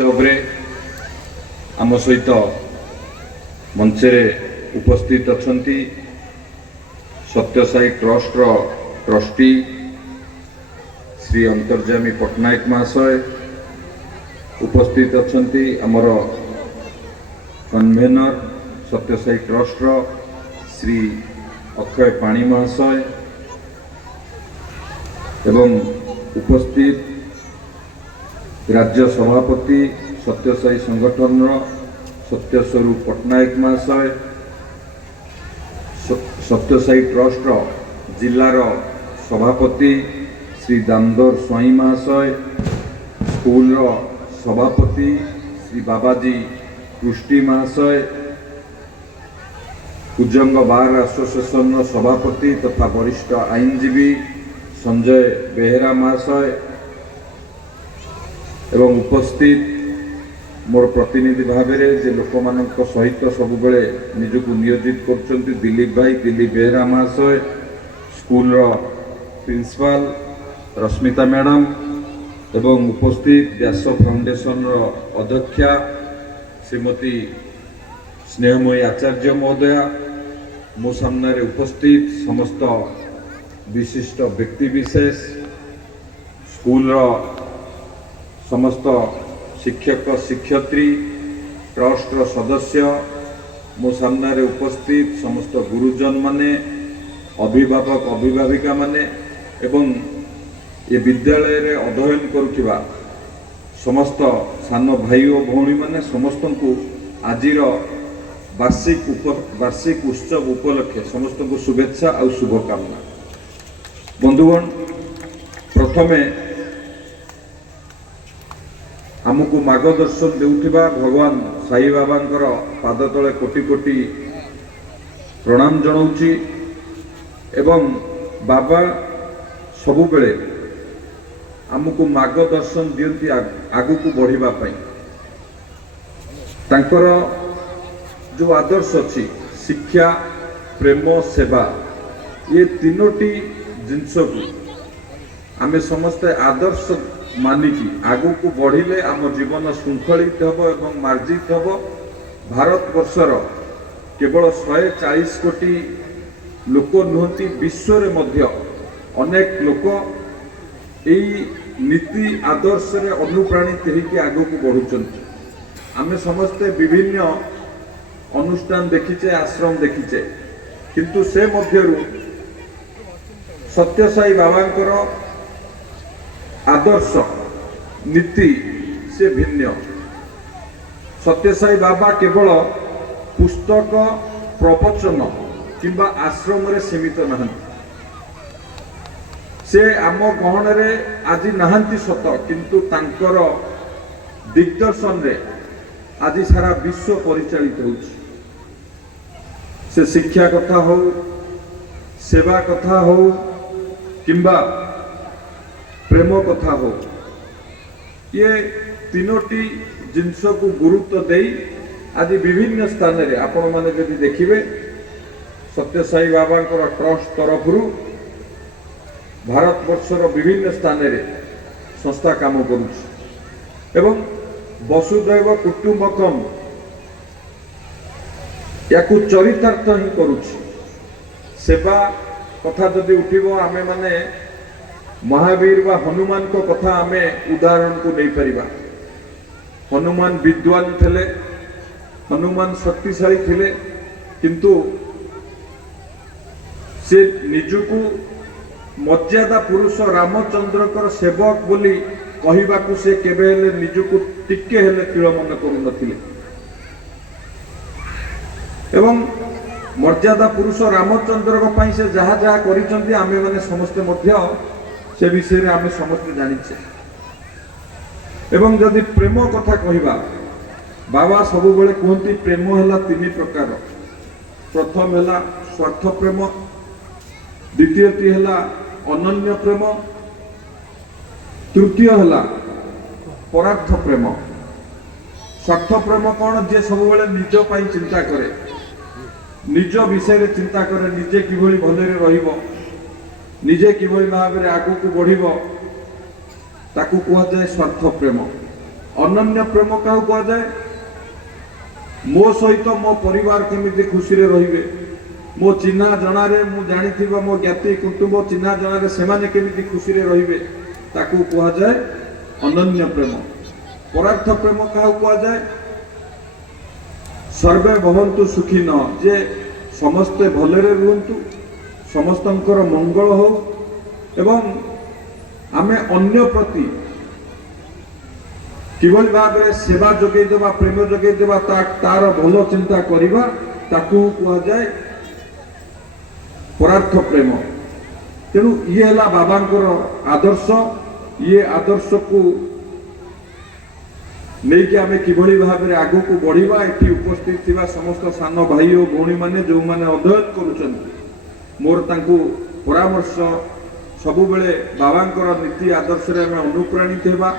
ଉତ୍ସବରେ ଆମ ସହିତ ମଞ୍ଚରେ ଉପସ୍ଥିତ ଅଛନ୍ତି ସତ୍ୟସାଇ ଟ୍ରଷ୍ଟର ଟ୍ରଷ୍ଟି ଶ୍ରୀ ଅନ୍ତର୍ଯ୍ୟାମୀ ପଟ୍ଟନାୟକ ମହାଶୟ, ଉପସ୍ଥିତ ଅଛନ୍ତି ଆମର କନଭେନର ସତ୍ୟସାଇ ଟ୍ରଷ୍ଟର ଶ୍ରୀ ଅକ୍ଷୟ ପାଣି ମହାଶୟ ଏବଂ ଉପସ୍ଥିତ राज्य सभापति सत्यसाई संगठन सत्यस्वरूप पट्टनायक महाशय, सत्यसाई ट्रस्ट जिलार सभापति श्री दामोदर स्वाई महाशय, स्कूल सभापति श्री बाबाजी कृष्टि महाशय, कुजंग बार एसोसिएशन सभापति तथा वरिष्ठ आईनजीवी संजय बेहेरा महाशय एवं उपस्थित मोर प्रतिनिधि भाव में लोक मान सहित सब बेले निजक नियोजित कर दिलीप भाई दिलीप बेहेरा महाशय, स्कूल प्रिंसिपाल रश्मिता मैडम एवं उपस्थित व्यास फाउंडेशन अध्यक्षा श्रीमती स्नेहमयी आचार्य महोदया, मो सामने उपस्थित समस्त विशिष्ट व्यक्तिविशेष, स्कूल समस्त शिक्षक शिक्षयित्री, ट्रस्ट सदस्य, मो सामने उपस्थित समस्त गुरुजन माने, अभिभावक अभिभाविका माने एवं ये विद्यालय रे अध्ययन करुवा समस्त सान भाई और भौणी माने समस्त को आजिर वार्षिक उत्सव उपलक्षे समस्त को शुभेच्छा और शुभकामना। बंधुगण, प्रथमे आमको मार्गदर्शन देउथिबा भगवान साई बाबांकर पाद तले कोटि कोटि प्रणाम जनाउछि एवं बाबा सबु बेले आमको मार्गदर्शन दियंती आगु को बढ़िबा पई। तांकर जो आदर्श अछि शिक्षा प्रेम सेवा ये तीनोटी जिनस को आमे समस्त आदर्श मानिकी आगु को बढ़िले आम जीवन श्रृंखलित हम एवं मार्जित हम। भारत वर्षर केवल 140 कोटी लोक नुहति विश्व रे मध्य अनेक लोक यही नीति आदर्श रे अनुप्राणित होकर आगु को बढ़ुचंती। आमे समस्ते विभिन्न अनुष्ठान देखीचे आश्रम देखीचे किंतु से मध्यरु सत्यसाई बाबांकर आदर्श नीति से भिन्न। सत्यसाई बाबा केवल पुस्तक प्रवचन किंबा आश्रम रे सीमित नहंती। से आम गहन रे आज नहंती सत किंतु तांकर दिग्दर्शन रे आज सारा विश्व परिचालित होउछि। से शिक्षा कथा हो, सेवा कथा हो किंबा प्रेम कथा हो, ये तीनोटी जिनस को गुरुत्व दे आज विभिन्न स्थान रे आपण माने जदि देखिबे सत्यसाई बाबा ट्रस्ट तरफ भारत वर्षर विभिन्न स्थान रे संस्था काम करुछि एवं वसुदैव कुटुंबकम याकु चरितार्थ ही करुछि। सेवा कथा जदि उठिबो आमे माने महावीर व हनुमान को कथा आमे उदाहरण को नहीं परिबा। हनुमान विद्वान थिले, हनुमान शक्तिशाली थिले किंतु से निजको मर्यादा पुरुष रामचंद्र कर सेवक बोली कहिबा को से केबे हेले निजको टिके हेले तिळ मन करू नथिले एवं मर्यादा पुरुष रामचंद्र को पई से जहा जहा करिसंती आमे माने समस्त मध्य से विषय आम समस्त जानिचे। एवं जदि प्रेम कथा कहिबा बाबा सब बेले कहती प्रेम है तीन प्रकार। प्रथम है स्वार्थ प्रेम, द्वितीयटी है अनन्य प्रेम, तृतीय है परार्थ प्रेम। स्वार्थ प्रेम कौन? जे सब बेले निज पाई चिंता करे, निज विषय चिंता करे, निजे किभली भले रहिबो, निजे किभली भाव में आगू को बढ़िबो, ताकू कह जाए स्वार्थ प्रेम। ଅନନ୍ୟ ପ୍ରେମ କାହାକୁ କୁହାଯାଏ? ମୋ ସହିତ ମୋ ପରିବାର କେମିତି ଖୁସିରେ ରହିବେ, ମୋ ଚିହ୍ନା ଜଣାରେ ମୁଁ ଜାଣିଥିବା ମୋ ଜ୍ଞାତି କୁଟୁମ୍ବ ଚିହ୍ନା ଜଣାରେ ସେମାନେ କେମିତି ଖୁସିରେ ରହିବେ, ତାକୁ କୁହାଯାଏ ଅନନ୍ୟ ପ୍ରେମ। ପରାର୍ଥ ପ୍ରେମ କାହାକୁ କୁହାଯାଏ? ସର୍ବେ ଭବନ୍ତୁ ସୁଖୀ ନ, ଯେ ସମସ୍ତେ ଭଲରେ ରୁହନ୍ତୁ, ସମସ୍ତଙ୍କର ମଙ୍ଗଳ ହଉ ଏବଂ ଆମେ ଅନ୍ୟ ପ୍ରତି কিভাবে ভাবে সেবা যোগাই দেবা, প্রেম যোগাই দেবা, তার ভাল চিন্তা করিবা, তাকে কুহযায় পরার্থ প্রেম। তেণু ইয়ে হলা বাবাঙ্কর আদর্শ। ইয়ে আদর্শকু নেইকি আমি কিভাবে ভাবে আগুকু বড়িবা, এটি উপস্থিত থিবা সমস্ত সান ভাই ও ভৌণী মানে যে অধ্যয়ন করুছেন, মোর তাঙ্কু পরামর্শ सबुबले बाबांकर नीति आदर्श रे हम अनुप्राणित हेबा।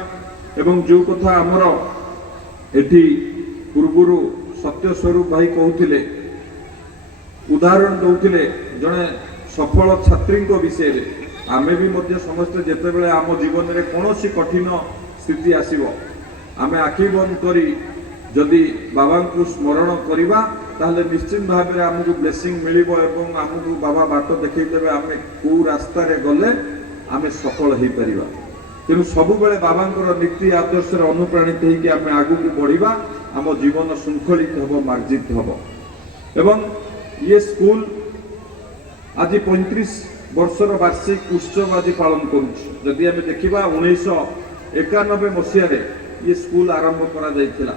एवं जो कथा आमर एठी पूर्वरु सत्य स्वरूप भाई कहूथिले, उदाहरण दौथिले जने सफल छात्री विषय रे, आमे भी मध्य समस्त जेतेबेले आम जीवन रे कोनोसी कठिन स्थिति आसीबो, आमे आखि बंद करी जदि बाबा को स्मरण करिबा ताहले निश्चित भाव में आमको ब्लेसिंग मिलिबो एवं आमको बाबा बाट देखै देबे, आमे को रास्ता रे गले आमे सफल हेई परिबा। तेणु सबु बेले बाबांकर नीति आदर्श रे अनुप्राणित हेकि आमे आगु को बढ़िबा, आम जीवन शृंखलित हबो, मार्जित हबो। एवं ये स्कूल आज 35 वर्षर वार्षिक उत्सव आज पालन करुछि। जदि आमे देखिबा 1991 मसिया रे ये स्कूल आरंभ करा जायतिला।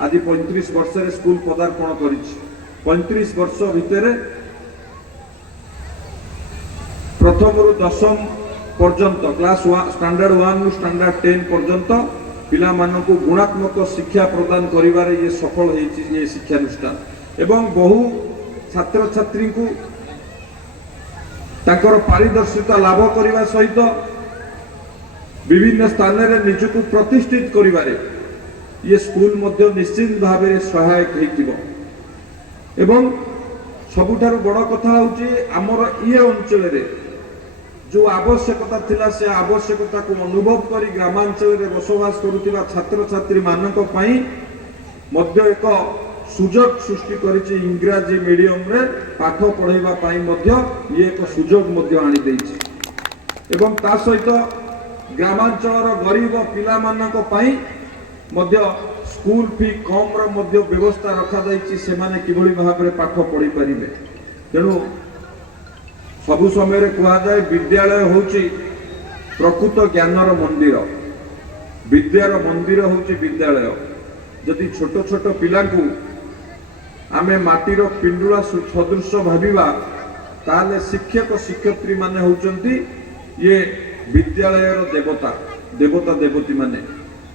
आज 35 वर्ष रे स्कूल पदार्पण करिछि। 35 वर्ष भितर प्रथम रु दशम पर्यंत क्लास स्टैंडर्ड 1 रु स्टैंडर्ड 10 पर्यंत पिला मानकु गुणात्मक शिक्षा प्रदान करिबारे ये सफल हेछि ये शिक्षानुष्ठान। एवं बहु छात्र छात्री को तांकर पारदर्शिता लाभ करिबा सहित विभिन्न स्थान रे निजकु प्रतिष्ठित करिबारे ये स्कूल मध्य निश्चित भाव में सहायक होइतिबो। एवं सबुठारु बड़ कथा होउची हमर ये अंचल रे जो आवश्यकता थिला से आवश्यकता को अनुभव करी ग्रामांचल रे बसवास करुतिबा छात्र छात्री मानक पई मध्य एक सुजोग सृष्टि करिछि। इंग्रजी मीडियम रे पाठ पढ़ाइबा पई मध्य ये एक सुजोग मध्य आनी दैछि। एवं ता सहित ग्रामांचल गरीब पिला मानक पई मध्य स्कूल फी कम मध्य व्यवस्था रखा जाइछि, सेमाने किभଳି भाबरे पाठ पढ़ी परिबे। तेणु सबु समय कहा जाए विद्यालय होउछि प्रकृत ज्ञानर मंदिर, विद्यार मंदिर होउछि विद्यालय। जदि छोट छोट पिला को आमे माटीर पिंडुला सदृश भाविबा ताले शिक्षक शिक्षयित्री माने होउचंती ये विद्यालयर देवता, देवता देवती माने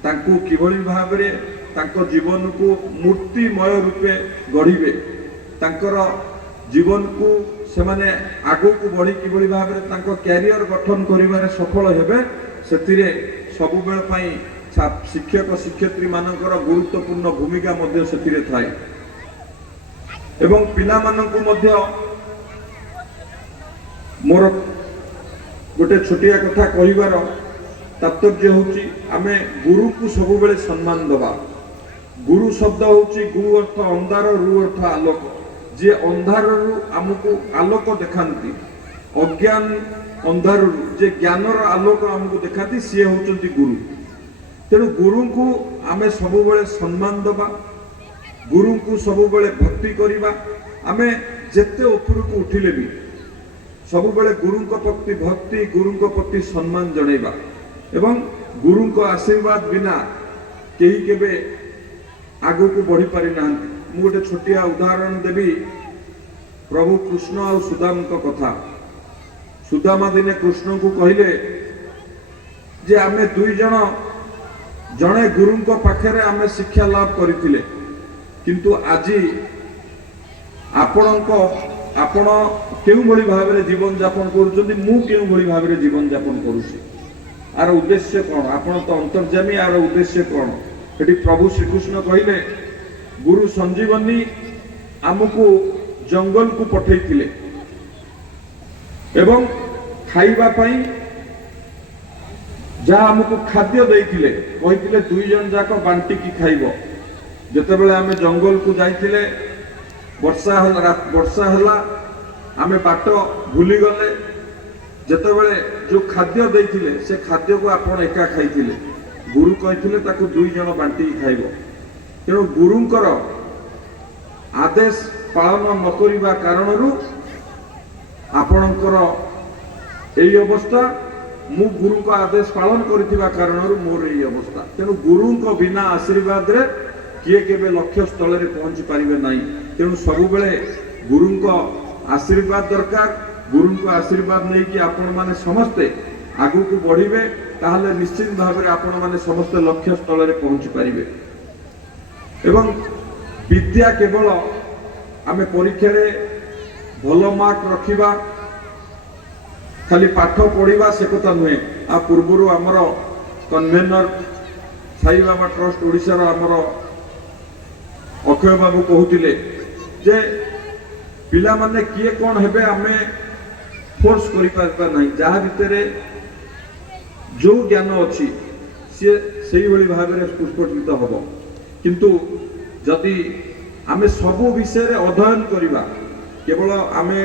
तांको किभଳି भाबरे तांको जीवन को मूर्तिमय रूपे गढ़िबे, तांकर जीवन को सेमाने आगो को बढ़ी किभଳି भाबरे तांको कैरियर गठन करिबारे सफल हेबे, सेतिरे सबु बेल पई शिक्षक शिक्षयित्री मानकर गुरुत्वपूर्ण भूमिका मध्य सेतिरे थाए। एवं पिला मानकु मध्य मोर गोटे छोटिया कथा कहिबार तात्पर्य होची आमे गुरु को सब बेले सम्मान दबा। गुरु शब्द होची गु अर्थ अंधार, रु अर्थ आलोक। जे अंधार रु हमको आलोक देखांती, अज्ञान अंधार रु जे ज्ञानर आलोक हमको देखाती सी होचंती गुरु। तेणु गुरु को आमे सब बेले सम्मान दबा, गुरु को सब बेले भक्ति करिबा। आमे जेते ऊपर को उठिले भी सब बेले गुरु को प्रति भक्ति, गुरु को प्रति सम्मान जणैबा। एवं गुरु को आशीर्वाद बिना कहीं केबे आगु को बढ़ी पारि नांती। मु गोटे छोटिया उदाहरण देवी प्रभु कृष्ण और सुदाम को कथा। सुदामा दिने कृष्ण को कहले जे आमे दुई जण जणे गुरु को पाखरे आमे शिक्षा लाभ करथिले, किंतु आजी आपण केउ भली भाबरे जीवन यापन करूछन्ती, मु केउ भली भाबरे जीवन यापन करूछि। आर उद्देश्य कौन? आपण तो अंतर्जामी, आर उद्देश्य कौन? सेठी प्रभु श्रीकृष्ण कहले गुरु संजीवनी आमको जंगल को पठेइथिले एवं खाइबा पई ଯାହା ଆମକୁ ଖାଦ୍ୟ ଦେଇଥିଲେ କହିଥିଲେ 2 ଜଣ ଯାକ ବାଣ୍ଟିକି ଖାଇବ। ଯେତେବେଳେ ଆମେ ଜଙ୍ଗଲକୁ ଯାଇଥିଲେ ବର୍ଷା ହେଲା ଆମେ ବାଟ ଭୁଲିଗଲେ। ଯେତେବେଳେ ଯୋଉ ଖାଦ୍ୟ ଦେଇଥିଲେ ସେ ଖାଦ୍ୟକୁ ଆପଣ ଏକା ଖାଇଥିଲେ। ଗୁରୁ କହିଥିଲେ ତାକୁ 2 ଜଣ ବାଣ୍ଟିକି ଖାଇବ। ତେଣୁ ଗୁରୁଙ୍କର ଆଦେଶ ପାଳନ ନ କରିବା କାରଣରୁ ଆପଣଙ୍କର ଏଇ ଅବସ୍ଥା, ମୁଁ ଗୁରୁଙ୍କ ଆଦେଶ ପାଳନ କରିଥିବା କାରଣରୁ ମୋର ଏଇ ଅବସ୍ଥା। ତେଣୁ ଗୁରୁଙ୍କ ବିନା ଆଶୀର୍ବାଦରେ କିଏ କେବେ ଲକ୍ଷ୍ୟ ସ୍ଥଳରେ ପହଞ୍ଚି ପାରିବେ ନାହିଁ। ତେଣୁ ସବୁବେଳେ ଗୁରୁଙ୍କ ଆଶୀର୍ବାଦ ଦରକାର। ଗୁରୁଙ୍କ ଆଶୀର୍ବାଦ ନେଇକି ଆପଣମାନେ ସମସ୍ତେ ଆଗକୁ ବଢିବେ, ତାହେଲେ ନିଶ୍ଚିତ ଭାବରେ ଆପଣମାନେ ସମସ୍ତେ ଲକ୍ଷ୍ୟ ସ୍ଥଳରେ ପହଞ୍ଚି ପାରିବେ। ଏବଂ ବିଦ୍ୟା କେବଳ ଆମେ ପରୀକ୍ଷାରେ ଭଲ ମାର୍କ ରଖିବା, ଖାଲି ପାଠ ପଢିବା ସେ କଥା ନୁହେଁ। ଆ ପୂର୍ବରୁ ଆମର କନଭେନର ସାଇବାବା ଟ୍ରଷ୍ଟ ଓଡ଼ିଶାର ଆମର ଅକ୍ଷୟ ବାବୁ କହୁଥିଲେ ଯେ ପିଲାମାନେ କିଏ କ'ଣ ହେବେ ଆମେ ଫୋର୍ସ କରିପାରିବା ନାହିଁ। ଯାହା ଭିତରେ ଯୋଉ ଜ୍ଞାନ ଅଛି ସିଏ ସେଇଭଳି ଭାବରେ ପୁଷ୍ପଟିତ ହବ। କିନ୍ତୁ ଯଦି ଆମେ ସବୁ ବିଷୟରେ ଅଧ୍ୟୟନ କରିବା, କେବଳ ଆମେ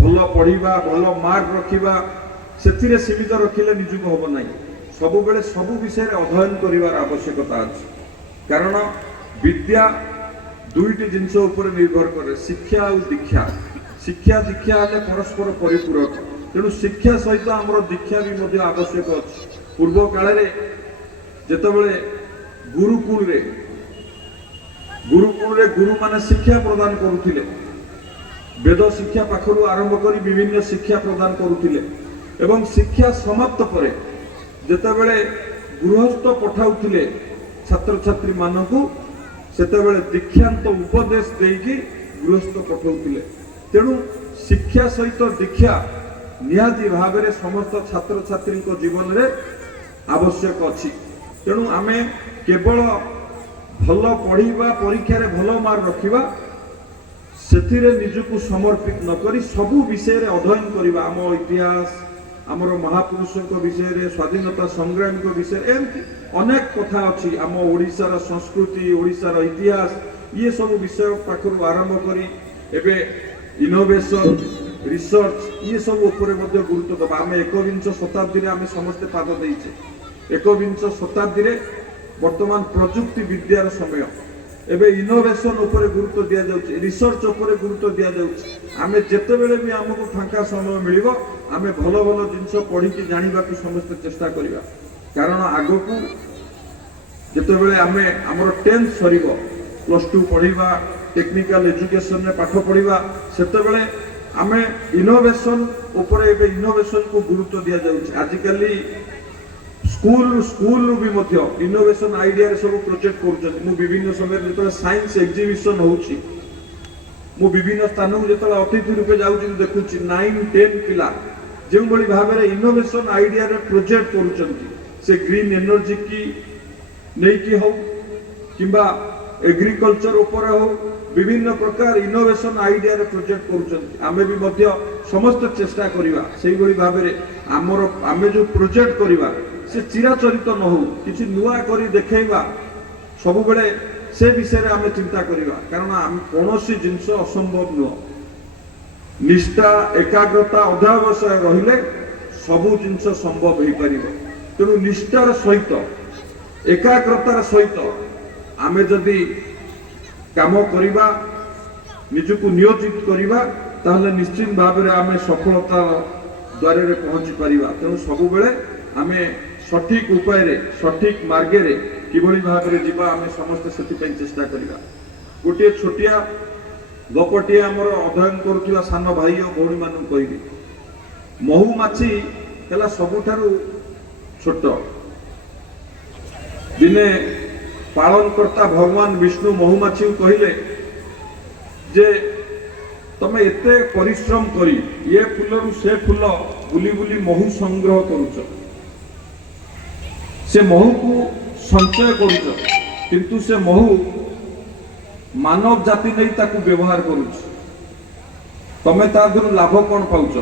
ଭଲ ପଢିବା, ଭଲ ମାର୍କ ରଖିବା ସେଥିରେ ସୀମିତ ରଖିଲେ ନିଜକୁ ହବ ନାହିଁ। ସବୁବେଳେ ସବୁ ବିଷୟରେ ଅଧ୍ୟୟନ କରିବାର ଆବଶ୍ୟକତା ଅଛି। କାରଣ ବିଦ୍ୟା ଦୁଇଟି ଜିନିଷ ଉପରେ ନିର୍ଭର କରେ, ଶିକ୍ଷା ଆଉ ଦୀକ୍ଷା। ଶିକ୍ଷା ଦୀକ୍ଷା ହେଲେ ପରସ୍ପର ପରିପୂରକ। ତେଣୁ ଶିକ୍ଷା ସହିତ ଆମର ଦୀକ୍ଷା ବି ମଧ୍ୟ ଆବଶ୍ୟକ ଅଛି। ପୂର୍ବ କାଳରେ ଯେତେବେଳେ ଗୁରୁକୁଳରେ ଗୁରୁମାନେ ଶିକ୍ଷା ପ୍ରଦାନ କରୁଥିଲେ, ବେଦ ଶିକ୍ଷା ପାଖରୁ ଆରମ୍ଭ କରି ବିଭିନ୍ନ ଶିକ୍ଷା ପ୍ରଦାନ କରୁଥିଲେ। ଏବଂ ଶିକ୍ଷା ସମାପ୍ତ ପରେ ଯେତେବେଳେ ଗୃହସ୍ଥ ପଠାଉଥିଲେ ଛାତ୍ରଛାତ୍ରୀ ମାନଙ୍କୁ, ସେତେବେଳେ ଦୀକ୍ଷାନ୍ତ ଉପଦେଶ ଦେଇକି ଗୃହସ୍ଥ ପଠାଉଥିଲେ। ତେଣୁ ଶିକ୍ଷା ସହିତ ଦୀକ୍ଷା ନିହାତି ଭାବରେ ସମସ୍ତ ଛାତ୍ରଛାତ୍ରୀଙ୍କ ଜୀବନରେ ଆବଶ୍ୟକ ଅଛି। ତେଣୁ ଆମେ କେବଳ ଭଲ ପଢିବା, ପରୀକ୍ଷାରେ ଭଲ ମାର୍କ ରଖିବା ସେଥିରେ ନିଜକୁ ସମର୍ପିତ ନ କରି ସବୁ ବିଷୟରେ ଅଧ୍ୟୟନ କରିବା। ଆମ ଇତିହାସ, ଆମର ମହାପୁରୁଷଙ୍କ ବିଷୟରେ, ସ୍ୱାଧୀନତା ସଂଗ୍ରାମୀଙ୍କ ବିଷୟରେ, ଏମିତି ଅନେକ କଥା ଅଛି। ଆମ ଓଡ଼ିଶାର ସଂସ୍କୃତି, ଓଡ଼ିଶାର ଇତିହାସ, ଇଏ ସବୁ ବିଷୟ ପାଖରୁ ଆରମ୍ଭ କରି ଏବେ ଇନୋଭେସନ, ରିସର୍ଚ୍ଚ, ଇଏ ସବୁ ଉପରେ ମଧ୍ୟ ଗୁରୁତ୍ୱ ଦେବା। ଆମେ 21 ଶତାବ୍ଦୀରେ ଆମେ ସମସ୍ତେ ପାଦ ଦେଇଛେ। 21 ଶତାବ୍ଦୀରେ ବର୍ତ୍ତମାନ ପ୍ରଯୁକ୍ତି ବିଦ୍ୟାର ସମୟ। ଏବେ ଇନୋଭେସନ ଉପରେ ଗୁରୁତ୍ୱ ଦିଆଯାଉଛି, ରିସର୍ଚ୍ଚ ଉପରେ ଗୁରୁତ୍ୱ ଦିଆଯାଉଛି। ଆମେ ଯେତେବେଳେ ବି ଆମକୁ ଫାଙ୍କା ସମୟ ମିଳିବ ଆମେ ଭଲ ଭଲ ଜିନିଷ ପଢିକି ଜାଣିବାକୁ ସମସ୍ତେ ଚେଷ୍ଟା କରିବା। କାରଣ ଆଗକୁ ଯେତେବେଳେ ଆମେ ଆମର 10th ସରିବ, +2 ପଢିବା, ଟେକ୍ନିକାଲ ଏଜୁକେସନରେ ପାଠ ପଢିବା, ସେତେବେଳେ ଆମେ ଇନୋଭେସନ ଉପରେ, ଏବେ ଇନୋଭେସନକୁ ଗୁରୁତ୍ୱ ଦିଆଯାଉଛି। ଆଜିକାଲି ସ୍କୁଲରୁ ବି ମଧ୍ୟ ଇନୋଭେସନ ଆଇଡିଆରେ ସବୁ ପ୍ରୋଜେକ୍ଟ କରୁଛନ୍ତି। ମୁଁ ବିଭିନ୍ନ ସମୟରେ ଯେତେବେଳେ ସାଇନ୍ସ ଏକ୍ଜିବିସନ ହଉଛି, ମୁଁ ବିଭିନ୍ନ ସ୍ଥାନକୁ ଯେତେବେଳେ ଅତିଥି ରୂପେ ଯାଉଛି, ମୁଁ ଦେଖୁଛି 9-10 ପିଲା ଯେଉଁଭଳି ଭାବରେ ଇନୋଭେସନ ଆଇଡିଆରେ ପ୍ରୋଜେକ୍ଟ କରୁଛନ୍ତି। ସେ ଗ୍ରୀନ ଏନର୍ଜି କି ନେଇକି ହଉ କିମ୍ବା ଏଗ୍ରିକଲଚର ଉପରେ ହଉ, ବିଭିନ୍ନ ପ୍ରକାର ଇନୋଭେସନ ଆଇଡିଆରେ ପ୍ରୋଜେକ୍ଟ କରୁଛନ୍ତି। ଆମେ ବି ମଧ୍ୟ ସମସ୍ତେ ଚେଷ୍ଟା କରିବା ସେଇଭଳି ଭାବରେ ଆମେ ଯୋଉ ପ୍ରୋଜେକ୍ଟ କରିବା ସେ ଚିରାଚରିତ ନ ହଉ, କିଛି ନୂଆ କରି ଦେଖେଇବା। ସବୁବେଳେ ସେ ବିଷୟରେ ଆମେ ଚିନ୍ତା କରିବା। କାରଣ କୌଣସି ଜିନିଷ ଅସମ୍ଭବ ନୁହଁ। ନିଷ୍ଠା, ଏକାଗ୍ରତା, ଅଧ୍ୟାବସାୟ ରହିଲେ ସବୁ ଜିନିଷ ସମ୍ଭବ ହେଇପାରିବ। ତେଣୁ ନିଷ୍ଠାର ସହିତ, ଏକାଗ୍ରତାର ସହିତ ଆମେ ଯଦି କାମ କରିବା, ନିଜକୁ ନିୟୋଜିତ କରିବା, ତାହେଲେ ନିଶ୍ଚିତ ଭାବରେ ଆମେ ସଫଳତା ଦ୍ୱାରରେ ପହଞ୍ଚି ପାରିବା। ତେଣୁ ସବୁବେଳେ ଆମେ ସଠିକ ଉପାୟରେ, ସଠିକ ମାର୍ଗରେ କିଭଳି ଭାବରେ ଯିବା, ଆମେ ସମସ୍ତେ ସେଥିପାଇଁ ଚେଷ୍ଟା କରିବା। ଗୋଟିଏ ଛୋଟିଆ ଗପଟିଏ ଆମର ଅଧ୍ୟୟନ କରୁଥିବା ସାନ ଭାଇ ଓ ଭଉଣୀମାନଙ୍କୁ କହିବି। ମହୁମାଛି ହେଲା ସବୁଠାରୁ ଛୋଟ। ଦିନେ ପାଳନକର୍ତ୍ତା ଭଗବାନ ବିଷ୍ଣୁ ମହୁମାଛିକୁ କହିଲେ ଯେ ତମେ ଏତେ ପରିଶ୍ରମ କରି ଏ ଫୁଲରୁ ସେ ଫୁଲ ବୁଲି ବୁଲି ମହୁ ସଂଗ୍ରହ କରୁଛ, ସେ ମହୁକୁ ସଞ୍ଚୟ କରୁଛ, କିନ୍ତୁ ସେ ମହୁ ମାନବ ଜାତି ନେଇ ତାକୁ ବ୍ୟବହାର କରୁଛି, ତମେ ତା ଦେହରୁ ଲାଭ କ'ଣ ପାଉଛ?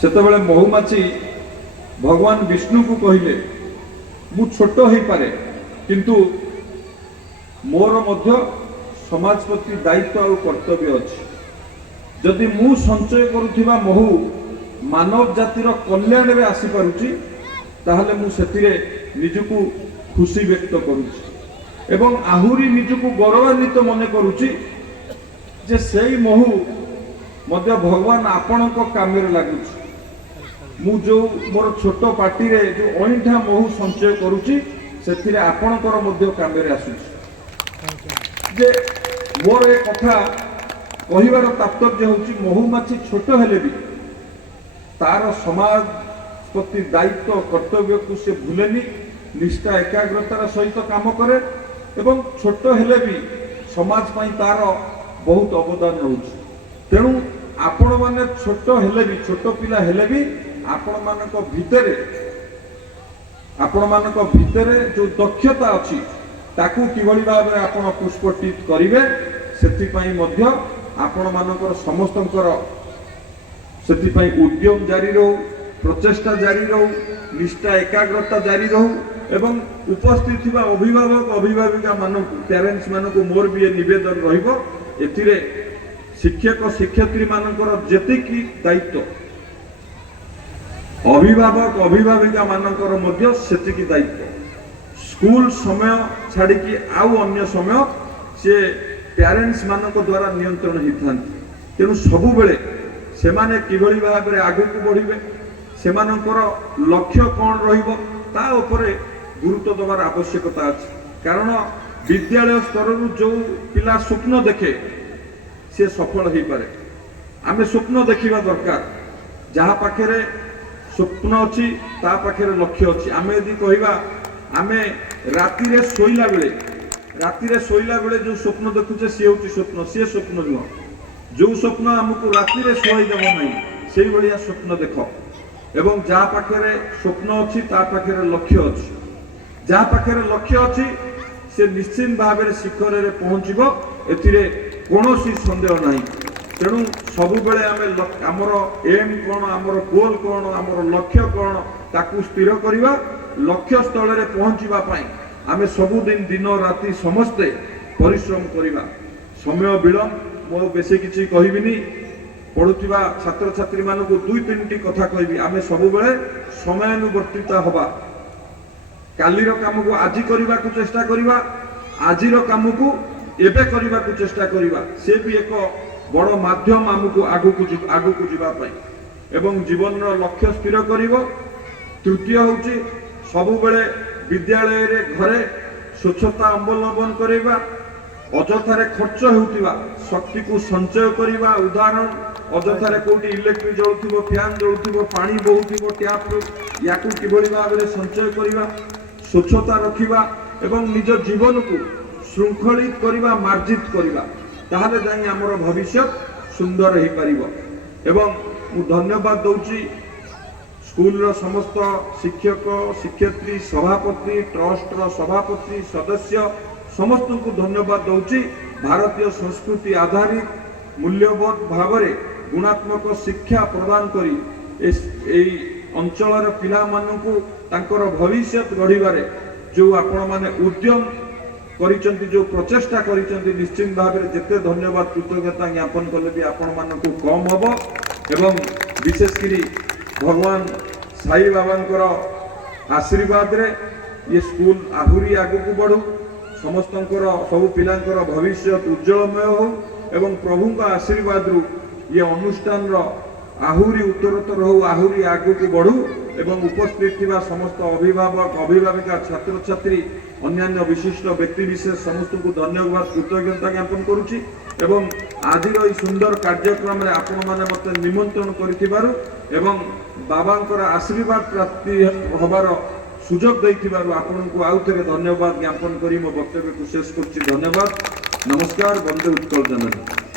ସେତେବେଳେ ମହୁମାଛି भगवान विष्णु को कहले मु छोट हो पारे किंतु मोर मध्य समाज प्रति दायित्व और कर्तव्य अच्छी जदि मु संचय करुथिबा महु मानव जातिर कल्याण रे आसी पारुची ताहले मु सेतिरे निजकु खुशी व्यक्त करुची एवं आहुरी निजकु गौरवान्वित मन करुची जे सेई महु मध्य भगवान आपणक कामरे लागुची मु जो मोर छोट पार्टी रे जो अइंठा महु संचय करुची सेतिरे आपणकर मध्य कामरे आसुची जे मोर ए कथा कहिबार तात्पर्य होची महुमाछी छोट हेले भी तार समाज प्रति दायित्व कर्तव्य को से भूलेनी निष्ठा एकाग्रतार सहित काम करे एवं छोट हेले भी समाज पाई तार बहुत अवदान रहउची तेणु आपण माने छोट हेले भी छोट पिला हेले भी आपण मानक भितरे जो दक्षता अछि ताकू किभଳି भाबरे आपण पुष्पटित करिवे सेति पई मध्य आपण मानकर समस्तंकर सेति पई उद्यम जारी रहू प्रचेष्टा जारी रहू निष्ठा एकाग्रता जारी रहू एवं उपस्थित थिबा अभिभावक अभिभाविका मानकु पेरेंट्स मानकु मोर भी निवेदन रहिबो एथिरे शिक्षक शिक्षयित्री मानकर जेतिकी दायित्व अभिभावक अभिभाविका मानकर मध्य सेतिकी दायित्व स्कूल समय छाड़ी की आउ अन्य समय से पेरेंट्स मानक द्वारा नियंत्रण होता तेणु सबु बेले सेमाने किभଳି भाबरे आगु को बढ़िबे सेमानकर लक्ष्य कौन रहिबो ता उपरे गुरुत्व देवार आवश्यकता अछि कारण विद्यालय स्तर जो पिला स्वप्न देखे से सफल हो पारे आमे स्वप्न देखिबा दरकार जहा पाखरे स्वप्न अछि ता पाखरे लक्ष्य अछि आमे यदि कहिबा आमे राति रे सोइला बेले जो स्वप्न देखुचे सी होची स्वप्न सी स्वप्न नुह जो स्वप्न हमको राति रे सोई देव नहीं से भलिया स्वप्न देख एवं जहा पाखरे स्वप्न अछि ता पाखरे लक्ष्य अछि जहा पाखरे लक्ष्य अछि से निश्चित भाव में शिखर रे पहुंचबो एथिरे कोनोसी संदेह नहीं तेणु सबु बेले आमर एम कौन आमर गोल कौन आमर लक्ष्य कौन ताकू स्थिर करिवा लक्ष्य स्थल रे पहुंचीबा पाई आमे सबुदिन दिन राति समस्ते परिश्रम करिबा समय विलम्ब मो बेसी किछि कहिबिनी पढुथिबा छात्र छात्री मानकु दुई तीनटी कथा कहबी आमे सबु बेले समयानुवर्तित हबा कालीर काम को आजि करिबा को चेष्टा करिबा आजिर काम को एबे करिबा को चेष्टा करिबा से भी एक बड़ माध्यम हमकु आगु को जिबा पाई एवं जीवन रो लक्ष्य स्थिर करिवो तृतीय होची सबु बेले विद्यालय रे घरे स्वच्छता अवलंबन करिबा अजथारे खर्च होउतिबा शक्ति को संचय करिबा उदाहरण अजथारे कोठी इलेक्ट्रिक जळुथिबो फैन जळुथिबो पानी बहुथिबो टैप याकू किभଳି भाबरे संचय करिबा स्वच्छता रखिबा एवं निज जीवन को श्रृंखलित करिबा मार्जित करिबा ताहले जाई हमर भविष्य सुंदर हे परिबो एवं मु धन्यवाद दउची स्कूल रो समस्त शिक्षक शिक्षयित्री सभापति ट्रस्ट रो सभापति सदस्य समस्त को धन्यवाद दउची भारतीय संस्कृति आधारित मूल्यबोध भावरे गुणात्मक शिक्षा प्रदान करी ए अंचल पिला मानकु तांकर भविष्य गढ़िबारे जो आपण माने उद्यम करिसंती जो प्रचेष्टा करिसंती निश्चित भाव में जेते धन्यवाद कृतज्ञता ज्ञापन कले भी आपण मानकु कम हबो एवं विशेष करी भगवान साई बाबांकर आशीर्वाद रे ये स्कूल आहुरी आगु को बढ़ू समस्तंकर सब पिलांकर भविष्य उज्जवलमय हो एवं प्रभु का आशीर्वाद रु ये अनुष्ठान रो आहुरी उत्तरोत्तर हो आहुरी आगु को बढ़ू एवं उपस्थित थिबा समस्त अभिभावक अभिभाविका छात्र छात्री अन्यान्य विशिष्ट व्यक्ति विशेष समस्त को धन्यवाद कृतज्ञता ज्ञापन करुछि एवं आजिर ई सुंदर कार्यक्रम रे आपण माने मते निमंत्रण करिथिबारु एवं बाबांकर आशीर्वाद प्राप्ति होबार सुजोग दैथिबारु आपनकु आउ थेरे धन्यवाद ज्ञापन करी मो वक्तव्य को शेष करछि धन्यवाद नमस्कार वंदे उत्कल जननी।